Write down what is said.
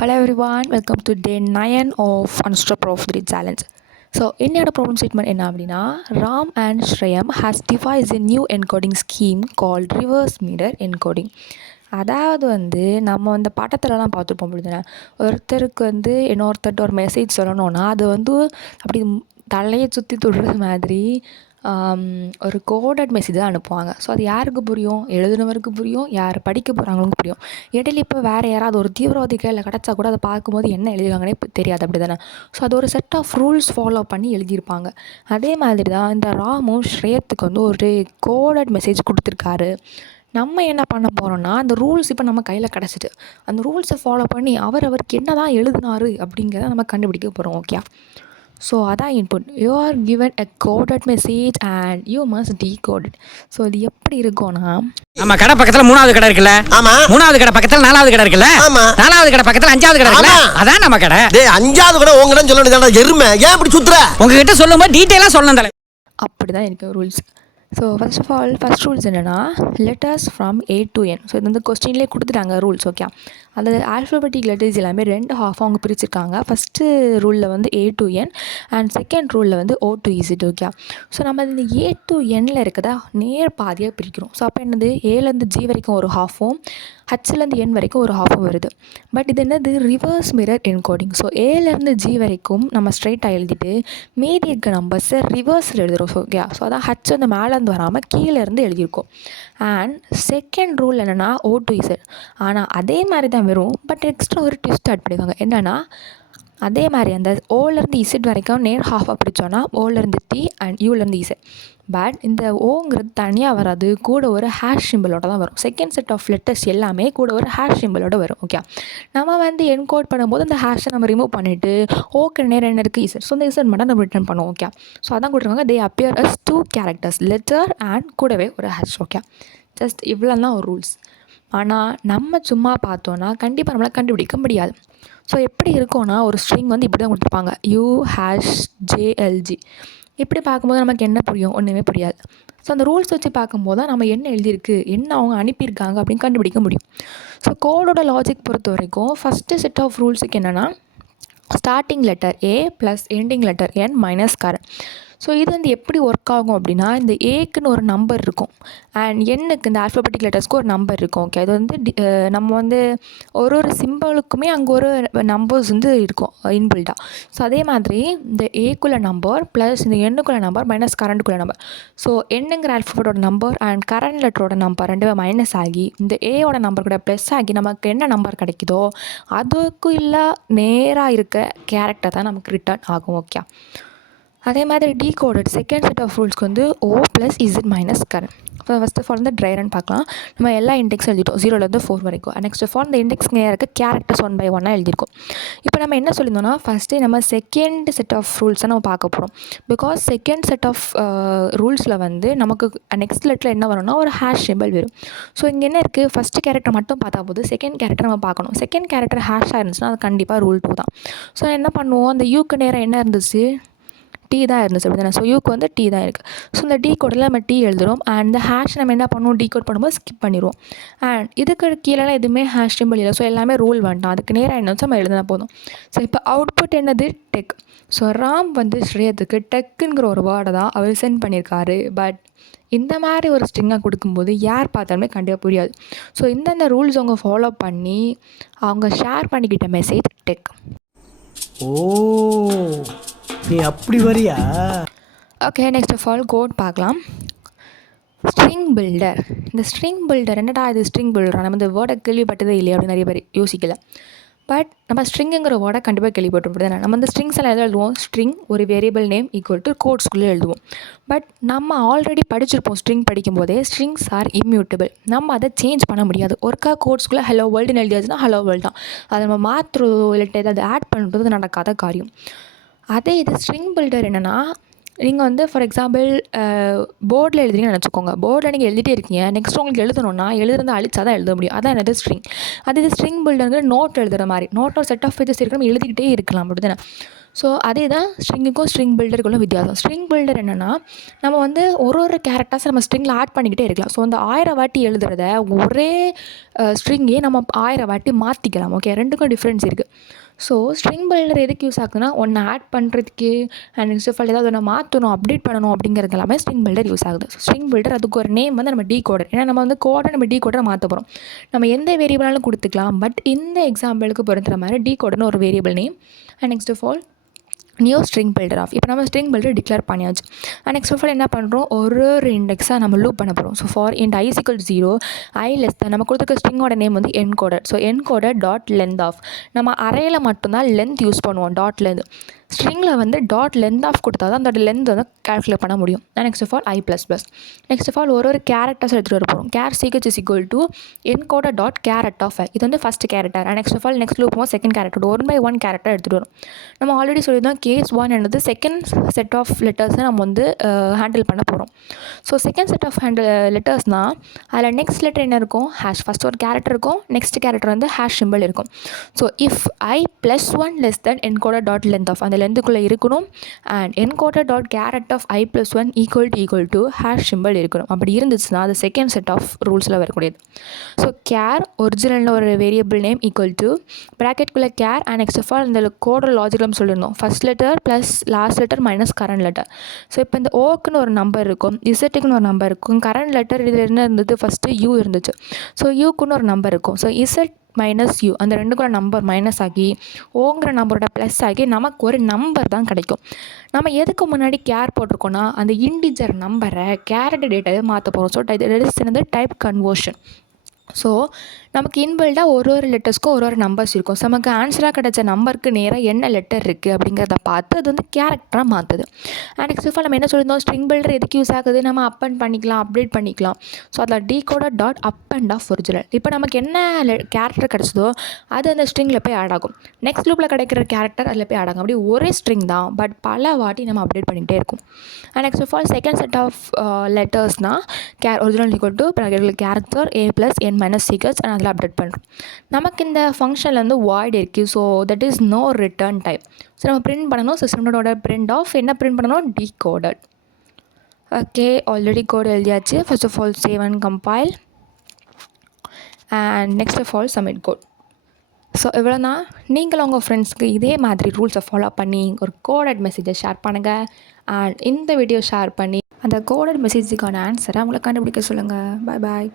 Hello everyone, welcome to day 9 of Unstop of the Challenge. So என்னோட problem statement என்ன அப்படின்னா, Ram and Shreyam has devise a new encoding scheme called reverse mirror encoding. அதாவது நம்ம படத்துலலாம் பார்த்துருப்போம் பொழுதுன, ஒருத்தருக்கு இன்னொருத்தர்கிட்ட ஒரு மெசேஜ் சொல்லணும்னா அது அப்படி தலையை சுற்றி தொடுறது மாதிரி ஒரு கோடட் மெசேஜ் தான் அனுப்புவாங்க. ஸோ அது யாருக்கு புரியும்? எழுதுனவருக்கு புரியும், யார் படிக்க போகிறாங்களுக்கும் புரியும். இடையில இப்போ வேறு யாராவது ஒரு தீவிரவாதி கையில் கிடச்சா கூட அதை பார்க்கும்போது என்ன எழுதிருக்காங்கன்னே தெரியாது, அப்படி தானே? ஸோ அது ஒரு செட் ஆஃப் ரூல்ஸ் ஃபாலோ பண்ணி எழுதியிருப்பாங்க. அதே மாதிரி தான் இந்த ராமும் ஸ்ரேயத்துக்கு ஒரு கோடட் மெசேஜ் கொடுத்துருக்காரு. நம்ம என்ன பண்ண போகிறோம்னா, அந்த ரூல்ஸ் இப்போ நம்ம கையில் கிடச்சிட்டு அந்த ரூல்ஸை ஃபாலோ பண்ணி அவருக்கு என்ன தான் எழுதினாரு அப்படிங்கிறத நம்ம கண்டுபிடிக்க போகிறோம். ஓகே, ஸோ அதான் input. You are given a coded message and you must decode it. So இது எப்படி இருக்கும்னா, நம்ம கடை பக்கத்துல 3வது கடை இருக்குல்ல, ஆமா, 3வது கடை பக்கத்துல 4வது கடை இருக்குல்ல, ஆமா, 4வது கடை பக்கத்துல 5வது கடை இருக்குல்ல, அதான் நம்ம கடை. டேய், 5வது கடை உங்க கடை சொல்ல வேண்டியதாடா எருமை, ஏன் இப்படி சுத்துற? உங்ககிட்ட சொல்லும்போது டீடைலா சொல்லணும் தல. அப்படிதான் எனக்கு rules. So first of all first rules என்னென்னா, letters from A to N. So இது கொஸ்டின்லேயே கொடுத்துட்டாங்க ரூல்ஸ். ஓகே, அது ஆல்ஃபபெட்டிக் லெட்டர்ஸ் எல்லாமே 2 ஹாஃபாக அவங்க பிரிச்சிருக்காங்க. ஃபஸ்ட்டு ரூலில் A to N and second ரூலில் O to Z. Okay, so நம்ம இந்த A to Nல இருக்கிறத நேர் பாதியாக பிரிக்கிறோம். ஸோ அப்போ என்னது, ஏலேருந்து G வரைக்கும் ஒரு ஹாஃபும் ஹச்லேருந்து N வரைக்கும் ஒரு ஹாஃபும் வருது. பட் இது என்னது, ரிவர்ஸ் மிரர் என்கோடிங். ஸோ ஏலேருந்து G வரைக்கும் நம்ம ஸ்ட்ரைட்டாக எழுதிட்டு மீதி இருக்க நம்பர்ஸை ரிவர்ஸில் எழுதுகிறோம். ஸோ ஓகே, ஸோ அதான் ஹச் மேலேருந்து வராமல் கீழேருந்து எழுதியிருக்கோம். அண்ட் செகண்ட் ரூல் என்னென்னா O to Z. ஆனால் அதே மாதிரி தான் வரும், பட் எக்ஸ்ட்ரா ஒரு ட்விஸ்ட் ஆட் பண்ணியிருக்காங்க. என்னென்னா, அதே மாதிரி அந்த ஓலேருந்து இசட் வரைக்கும் நேர் ஹாஃபாக பிடிச்சோன்னா ஓலேருந்து T அண்ட் யூலேருந்து இசட். பட் இந்த ஓங்கிறது தனியாக வராது, கூட ஒரு ஹேஷ் சிம்பிளோட தான் வரும். செகண்ட் செட் ஆஃப் லெட்டர்ஸ் எல்லாமே கூட ஒரு ஹேஷ் சிம்பிளோட வரும். ஓகே, நம்ம என்கோட் பண்ணும்போது அந்த ஹேஷை நம்ம ரிமூவ் பண்ணிவிட்டு ஓக்கு நேரம் என்ன இருக்குது, இசட். ஸோ இந்த இசட் மட்டும் நம்ம ரிட்டர்ன் பண்ணுவோம். ஓகே, ஸோ அதான் கொடுத்துருக்காங்க. They appear as 2 characters, letter and கூடவே ஒரு ஹேஷ். ஓகே, ஜஸ்ட் இவ்வளோ தான் ஒரு ரூல்ஸ். ஆனால் நம்ம சும்மா பார்த்தோன்னா கண்டிப்பாக நம்மளால் கண்டுபிடிக்க முடியாது. ஸோ எப்படி இருக்கும்னா, ஒரு ஸ்ட்ரிங் இப்படி தான் கொடுத்துருப்பாங்க, UHJLG. இப்படி பார்க்கும்போது நமக்கு என்ன புரியும்? ஒன்றுமே புரியாது. ஸோ அந்த ரூல்ஸ் வச்சு பார்க்கும்போது தான் நம்ம என்ன எழுதியிருக்கு, என்ன அவங்க அனுப்பியிருக்காங்க அப்படின்னு கண்டுபிடிக்க முடியும். ஸோ கோடோட லாஜிக் பொறுத்த வரைக்கும் ஃபஸ்ட்டு செட் ஆஃப் ரூல்ஸுக்கு என்னென்னா, starting letter A plus ending letter N minus current. So இது எப்படி ஒர்க் ஆகும் அப்படின்னா, இந்த ஏக்குன்னு ஒரு நம்பர் இருக்கும் அண்ட் எண்ணுக்கு இந்த ஆல்ஃபபெட்டிக் லெட்டர்ஸ்க்கு ஒரு நம்பர் இருக்கும். ஓகே, இது நம்ம ஒரு சிம்பிளுக்குமே அங்கே ஒரு நம்பர்ஸ் இருக்கும் இன்பில்டாக. ஸோ அதே மாதிரி இந்த ஏக்குள்ள நம்பர் ப்ளஸ் இந்த எண்ணுக்குள்ள நம்பர் மைனஸ் கரண்ட்டுக்குள்ள நம்பர். ஸோ எண்ணுங்கிற ஆல்ஃபபெட்டோட நம்பர் அண்ட் கரண்ட் லெட்டரோட நம்பர் ரெண்டுமே மைனஸ் ஆகி இந்த ஏயோட நம்பர் கூட ப்ளஸ் ஆகி நமக்கு என்ன நம்பர் கிடைக்குதோ அதுக்கு இல்லை நேராக இருக்க கேரக்டர் தான் நமக்கு ரிட்டர்ன் ஆகும். ஓகே, அதே மாதிரி டீகோடட் செகண்ட் செட் ஆஃப் ரூல்ஸ்க்கு O plus Z minus current. இப்போ first of all dry run பார்க்கலாம். நம்ம எல்லா இண்டெக்ஸ் எழுதிட்டோம் 0லேருந்து 4 வரைக்கும். நெக்ஸ்ட் ஆஃப் ஆல் இந்த இண்டெக்ஸ் நேராக இருக்க கேரக்டர்ஸ் 1 by 1 எழுதியிருக்கோம். இப்போ நம்ம என்ன சொல்லியிருந்தோம்னா, ஃபஸ்ட்டு நம்ம செகண்ட் செட் ஆஃப் ரூல்ஸை நம்ம பார்க்க போகிறோம். பிகாஸ் செகண்ட் செட் ஆஃப் ரூல்ஸில் நமக்கு நெக்ஸ்ட் லெட்டில் என்ன வரும்னா ஒரு ஹேஷ் சிம்பிள் வரும். ஸோ இங்கே என்ன இருக்குது, ஃபஸ்ட்டு கேரக்டர் மட்டும் பார்த்தா போது செகண்ட் கேரக்டர் நம்ம பார்க்கணும். செகண்ட் கேரக்டர் ஹேஷாக இருந்துச்சுன்னா அது கண்டிப்பாக ரூல் 2 தான். ஸோ என்ன பண்ணுவோம், அந்த யூக்கு நேரம் என்ன இருந்துச்சு, T தான் இருந்துச்சு, அப்படி தானே? ஸோ யூக்கு T தான் இருக்குது. ஸோ இந்த டீ கோடில் நம்ம T எழுதுகிறோம் அண்ட் இந்த ஹேஷ் நம்ம என்ன பண்ணுவோம், டீகோட் பண்ணும்போது ஸ்கிப் பண்ணிடுவோம். அண்ட் இதுக்கு கீழே எதுவுமே ஹேஷ் சிம்பிள் இல்லை. ஸோ எல்லாமே ரூல் வேண்டாம், அதுக்கு நேராக என்ன வச்சு நம்ம எழுதினா போதும். ஸோ இப்போ அவுட்புட் என்னது, டெக். ஸோ ராம் ஸ்ரேயத்துக்கு டெக்குங்கிற ஒரு வேர்டை தான் அவர் சென்ட் பண்ணியிருக்காரு. பட் இந்த மாதிரி ஒரு ஸ்ட்ரிங்காக கொடுக்கும்போது யார் பார்த்தாலுமே கண்டிப்பாக புரியாது. ஸோ இந்தந்த ரூல்ஸ் அவங்க ஃபாலோ பண்ணி அவங்க ஷேர் பண்ணிக்கிட்ட மெசேஜ் டெக். ஓ, நீ அப்படி வரியா? Okay, next of all code பார்க்கலாம். String builder. இந்த ஸ்ட்ரிங் பில்டர் என்னடா இது, ஸ்ட்ரிங் பில்டரா, நம்ம இந்த வேர்டை கேள்விப்பட்டதே இல்லையா அப்படின்னு நிறைய பேர் யோசிக்கல. பட் நம்ம ஸ்ட்ரிங்குங்கிற வேர்டை கண்டிப்பாக கேள்விப்பட்டிருப்போம். நம்ம இந்த ஸ்ட்ரிங்ஸ் எல்லாம் எதாவது எழுதுவோம், ஸ்ட்ரிங் ஒரு வேரியபிள் நேம் ஈக்குவல் டு கோட்ஸ்குள்ளே எழுதுவோம். பட் நம்ம ஆல்ரெடி படிச்சிருப்போம் ஸ்ட்ரிங் படிக்கும்போதே, ஸ்ட்ரிங்ஸ் ஆர் இம்யூட்டபிள். நம்ம அதை சேஞ்ச் பண்ண முடியாது. ஒருக்கா கோட்ஸ்குள்ளே ஹலோ வேர்ல்டுன்னு எழுதியாச்சுன்னா ஹலோ வேர்ல்டு தான். அதை நம்ம மாற்றுறதோ இல்லாட்டி ஏதாவது ஆட் பண்ணுறது நடக்காத காரியம். அதே இது ஸ்ட்ரிங் பில்டர் என்னென்னா, நீங்கள் ஃபார் எக்ஸாம்பிள் போர்டில் எழுதுறீங்கன்னு நினச்சிக்கோங்க. போர்டில் நீங்கள் எழுதிட்டே இருக்கீங்க, நெக்ஸ்ட் உங்களுக்கு எழுதணும்னா எழுதுறதை அழிச்சா தான் எழுத முடியும். அதான் என்னது ஸ்ட்ரிங். அது இது ஸ்ட்ரிங் பில்டருங்கிற நோட் எழுதுகிற மாதிரி. நோட்டோட செட் ஆஃப் பேஜஸ் இருக்கிற எழுதிக்கிட்டே இருக்கலாம், அப்படி தானே? ஸோ அதே தான் ஸ்ட்ரிங்குக்கும் ஸ்ட்ரிங் பில்டருக்குள்ள வித்தியாசம். ஸ்ட்ரிங் பில்டர் என்னென்னா நம்ம வந்து ஒரு கேரக்டர்ஸை நம்ம ஸ்ட்ரிங்கில் ஆட் பண்ணிக்கிட்டே இருக்கலாம். ஸோ அந்த 1000 வாட்டி எழுதுறத ஒரே ஸ்ட்ரிங்கே நம்ம 1000 வாட்டி மாற்றிக்கலாம். ஓகே, ரெண்டுக்கும் டிஃப்ரென்ஸ் இருக்குது. ஸோ ஸ்ட்ரிங் பில்டர் எதுக்கு யூஸ் ஆகுதுன்னா ஒன்று ஆட் பண்ணுறதுக்கு அண்ட் நெக்ஸ்ட் ஆஃப் ஆல் ஏதாவது ஒன்று மாற்றணும், அப்டேட் பண்ணணும் அப்படிங்கிறது எல்லாமே ஸ்ட்ரிங் பில்டர் யூஸ் ஆகுது. ஸோ ஸ்ட்ரிங் பில்டர் அதுக்கு ஒரு நேம் வந்து நம்ம டீகோடர். ஏன்னா நம்ம வந்து கோடை நம்ம டீகோடரை மாற்ற போகிறோம். நம்ம எந்த வேரியபிளாலும் கொடுத்துக்கலாம். பட் இந்த எக்ஸாம்பிளுக்கு பொறுத்துற மாதிரி டீகோடர்னு ஒரு variable name and next of all new string builder of. இப்போ நம்ம ஸ்ட்ரிங் பில்டர் டிக்ளேர் பண்ணியாச்சு. அண்ட் நெக்ஸ்ட் ஆஃப் ஆல் என்ன பண்ணுறோம், ஒரு இண்டெக்ஸாக நம்ம லூப் பண்ண போகிறோம். So for int i = 0 i less than நம்ம கொடுத்துருக்க ஸ்ட்ரிங்கோட நேம் வந்து encoded. So encoded dot length of. நம்ம அரையில் மட்டும்தான் லென்த் யூஸ் பண்ணுவோம், டாட் லென்த். ஸ்ட்ரிங்கில் வந்து டாட் லென்த் ஆஃப் கொடுத்தா தான் அதோட லென்த் வந்து கால்குலேட் பண்ண முடியும். Next of all i++. Next of all ஒரு கேரக்டர்ஸ் எடுத்துகிட்டு வர போகிறோம். Char sequence is equal to encoded dot char at of. இது வந்து first character. And next of all next loop second character 1/1 character எடுத்துகிட்டு வரும். நம்ம ஆல்ரெடி சொல்லியிருந்தோம் கேஸ் 1 என்னது செகண்ட் செட் ஆஃப் லெட்டர்ஸை நம்ம வந்து ஹேண்டில் பண்ண போகிறோம். ஸோ செகண்ட் செட் ஆஃப் லெட்டர்ஸ்னால் அதில் நெக்ஸ்ட் லெட்டர் என்ன இருக்கும், ஹேஷ். ஃபஸ்ட் ஒரு கேரக்டர் இருக்கும், நெக்ஸ்ட் கேரக்டர் வந்து ஹேஷ் சிம்பிள் இருக்கும். So if i+1 less than encoded dot length of அந்த லென்த்துக்குள்ளே இருக்கணும். And encoded dot caret of i+1 equal to hash simple இருக்கணும். அப்படி இருந்துச்சுன்னா அது செகண்ட் செட் ஆஃப் ரூல்ஸில் வரக்கூடியது. ஸோ கேர் ஒரிஜினலில் ஒரு வேரியபிள் நேம் ஈக்குவல் டு ப்ராக்கெட்குள்ளே char and next of all இந்த கோடோட லாஜிக்கலும் சொல்லியிருந்தோம். First letter plus last letter minus current letter. So இப்போ இந்த ஓக்குன்னு ஒரு நம்பர் இருக்கும், இசட்டுக்குன்னு ஒரு நம்பர் இருக்கும். கரண்ட் லெட்டர் இதில் என்ன இருந்தது, ஃபஸ்ட்டு யூ இருந்துச்சு. ஸோ யூக்குன்னு ஒரு நம்பர் இருக்கும். ஸோ இசட் மைனஸ் யூ அந்த ரெண்டுக்குள்ள நம்பர் மைனஸ் ஆகி ஓங்கிற நம்பரோட ப்ளஸ் ஆகி நமக்கு ஒரு நம்பர் தான் கிடைக்கும். நம்ம எதுக்கு முன்னாடி கேர் போட்டிருக்கோன்னா அந்த இன்டிஜர் நம்பரை கேரட் டேட்டாவே மாற்ற போகிறோம். ஸோ இது டைப் கன்வர்ஷன். ஸோ நமக்கு இன்பில்டாக ஒரு லெட்டர்ஸ்க்கும் ஒரு நம்பர்ஸ் இருக்கும். ஸோ நமக்கு ஆன்சராக கிடச்ச நம்பருக்கு நேராக என்ன லெட்டர் இருக்குது அப்படிங்கிறத பார்த்து அது வந்து கேரக்டராக மாற்றுது. அண்ட் நெக்ஸ்ட் ஆஃப் ஆல் நம்ம என்ன சொல்லியிருந்தோம், ஸ்ட்ரிங் பில்டர் எதுக்கு யூஸ் ஆகுது, நம்ம அப் அண்ட் பண்ணிக்கலாம், அப்டேட் பண்ணிக்கலாம். ஸோ அதில் decoder dot up and half original. இப்போ நமக்கு என்ன கேரக்டர் கிடச்சதோ அது அந்த ஸ்ட்ரிங்கில் போய் ஆட் ஆகும். நெக்ஸ்ட் லூப்பில் கிடைக்கிற கேரக்டர் அதில் போய் ஆட் ஆகும். அப்படி ஒரே ஸ்ட்ரிங் தான், பட் பல வாட்டி நம்ம அப்டேட் பண்ணிகிட்டே இருக்கும். And next of all second set of லெட்டர்ஸ்னால் original equal to character a+n - sequence and அதில் அப்டேட் பண்ணுறோம். நமக்கு இந்த ஃபங்க்ஷனில் வந்து வாய்ட் இருக்குது. So that is no return type. So நம்ம பிரிண்ட் பண்ணணும். சிஸ்டமோட பிரிண்ட் ஆஃப் என்ன பிரிண்ட் பண்ணணும், டீகோடட். ஓகே, ஆல்ரெடி கோட் எழுதியாச்சு. First of all save and compile and next of all submit code. So இவ்வளோ தான். நீங்களும் உங்கள் ஃப்ரெண்ட்ஸ்க்கு இதே மாதிரி ரூல்ஸை ஃபாலோ பண்ணி ஒரு கோடட் மெசேஜை ஷேர் பண்ணுங்கள். அண்ட் இந்த வீடியோ ஷேர் பண்ணி அந்த கோடட் மெசேஜுக்கான ஆன்சரை அவங்களை கண்டுபிடிக்க சொல்லுங்கள். பாய் பாய்.